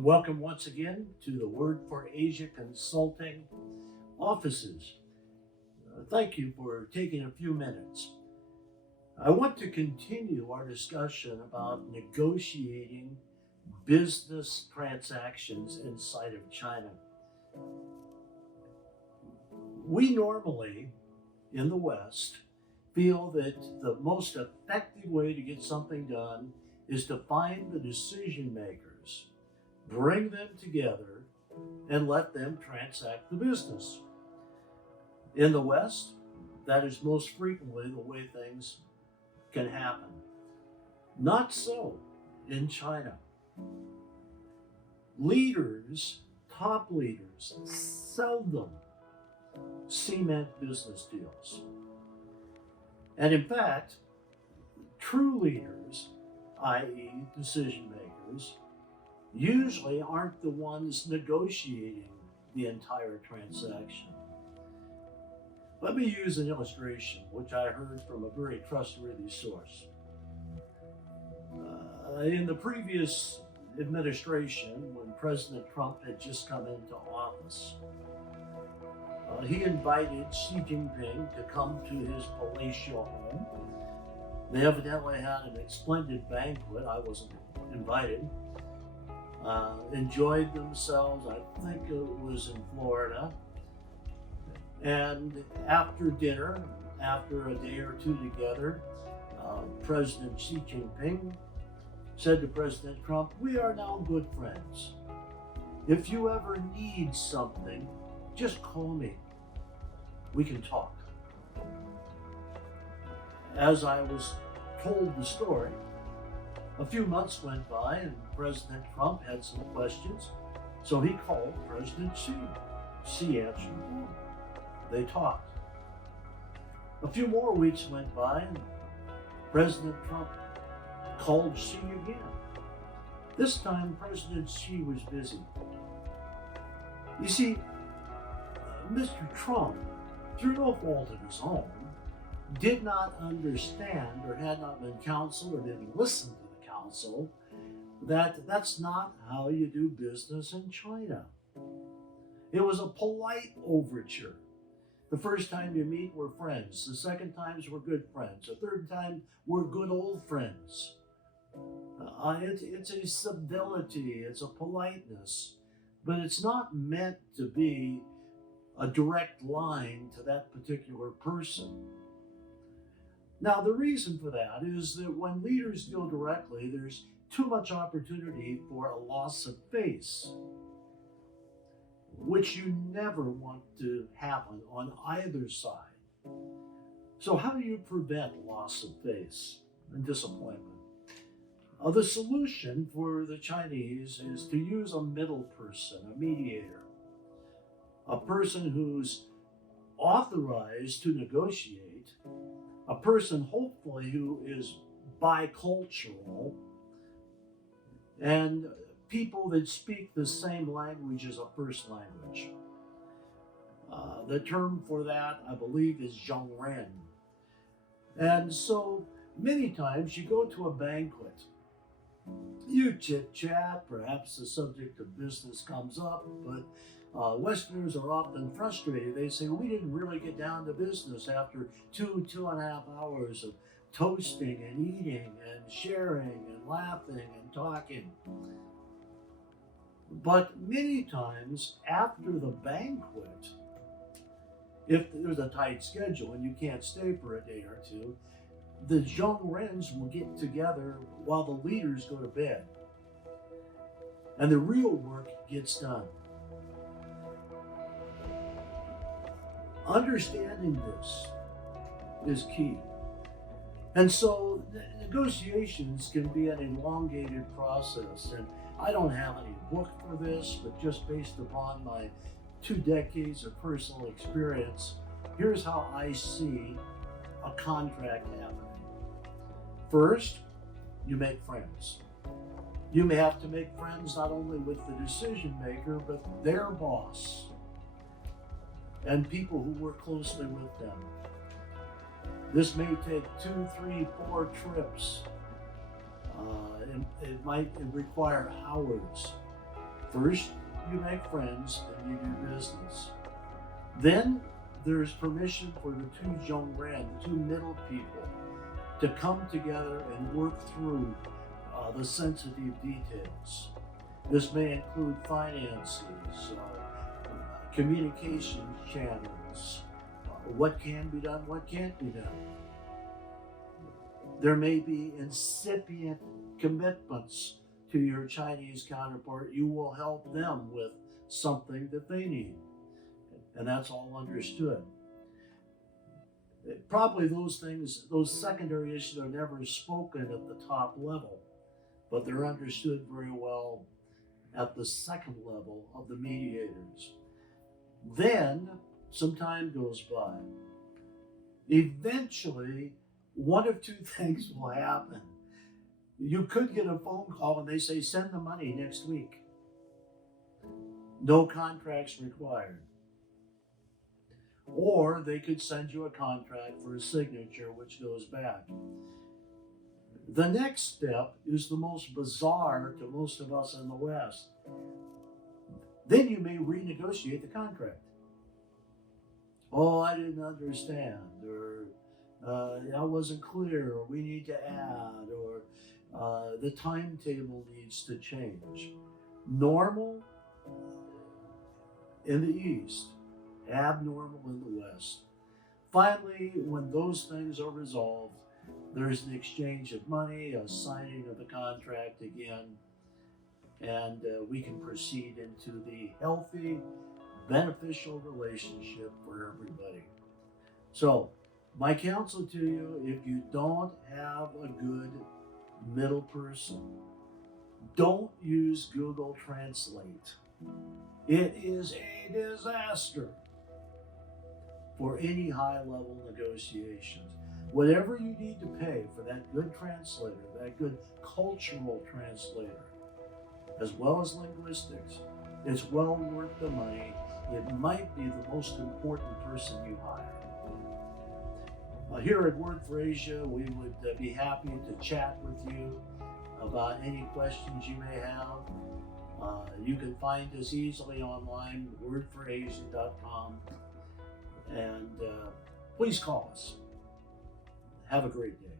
Welcome once again to the Word for Asia Consulting offices. Thank you for taking a few minutes. I want to continue our discussion about negotiating business transactions inside of China. We normally, in the West, feel that the most effective way to get something done is to find the decision makers, bring them together, and let them transact the business. In the West, that is most frequently the way things can happen. Not so in China. Leaders, top leaders, seldom cement business deals. And in fact, true leaders, i.e., decision makers, usually aren't the ones negotiating the entire transaction. Let me use an illustration which I heard from a very trustworthy source. In the previous administration, when President Trump had just come into office, he invited Xi Jinping to come to his palatial home. They evidently had an splendid banquet. I wasn't invited. Enjoyed themselves. I think it was in Florida. And after dinner, after a day or two together, President Xi Jinping said to President Trump, "We are now good friends. If you ever need something, just call me. We can talk." As I was told the story, a few months went by and President Trump had some questions, so he called President Xi. Xi answered the phone. They talked. A few more weeks went by and President Trump called Xi again. This time, President Xi was busy. You see, Mr. Trump, through no fault of his own, did not understand or had not been counseled or didn't listen to the counsel that that's not how you do business in China. It was a polite overture. The first time you meet, we're friends. The second times, we're good friends. The third time, we're good old friends. It's a civility, it's a politeness, but it's not meant to be a direct line to that particular person. Now, the reason for that is that when leaders deal directly, there's too much opportunity for a loss of face, which you never want to happen on either side. So how do you prevent loss of face and disappointment? The solution for the Chinese is to use a middle person, a mediator, a person who's authorized to negotiate, a person hopefully who is bicultural, and people that speak the same language as a first language. The term for that, I believe, is zhongren. And so many times you go to a banquet, you chit-chat, perhaps the subject of business comes up, but Westerners are often frustrated. They say, we didn't really get down to business after 2.5 hours of toasting and eating and sharing and laughing and talking. But many times after the banquet, if there's a tight schedule and you can't stay for a day or two, the zhongrens will get together while the leaders go to bed. And the real work gets done. Understanding this is key. And so negotiations can be an elongated process. And I don't have any book for this, but just based upon my 2 decades of personal experience, here's how I see a contract happening. First, you make friends. You may have to make friends not only with the decision maker, but their boss and people who work closely with them. This may take 2, 3, 4 trips. It might require hours. First, you make friends and you do business. Then there's permission for the two Zhongren, the two middle people, to come together and work through the sensitive details. This may include finances, communications channels, what can be done, what can't be done. There may be incipient commitments to your Chinese counterpart. You will help them with something that they need, and that's all understood. Probably those things, those secondary issues are never spoken at the top level, but they're understood very well at the second level of the mediators. Then some time goes by. Eventually, one of two things will happen. You could get a phone call and they say, send the money next week. No contracts required. Or they could send you a contract for a signature, which goes back. The next step is the most bizarre to most of us in the West. Then you may renegotiate the contract. Oh, I didn't understand, or that wasn't clear, or we need to add, or the timetable needs to change. Normal in the East, abnormal in the West. Finally, when those things are resolved, there's an exchange of money, a signing of the contract again, and we can proceed into the healthy, beneficial relationship for everybody. So, my counsel to you, if you don't have a good middle person, don't use Google Translate. It is a disaster for any high-level negotiations. Whatever you need to pay for that good translator, that good cultural translator, as well as linguistics, it's well worth the money. It might be the most important person you hire. Here at Word for Asia, we would be happy to chat with you about any questions you may have. You can find us easily online, wordforasia.com, and please call us. Have a great day.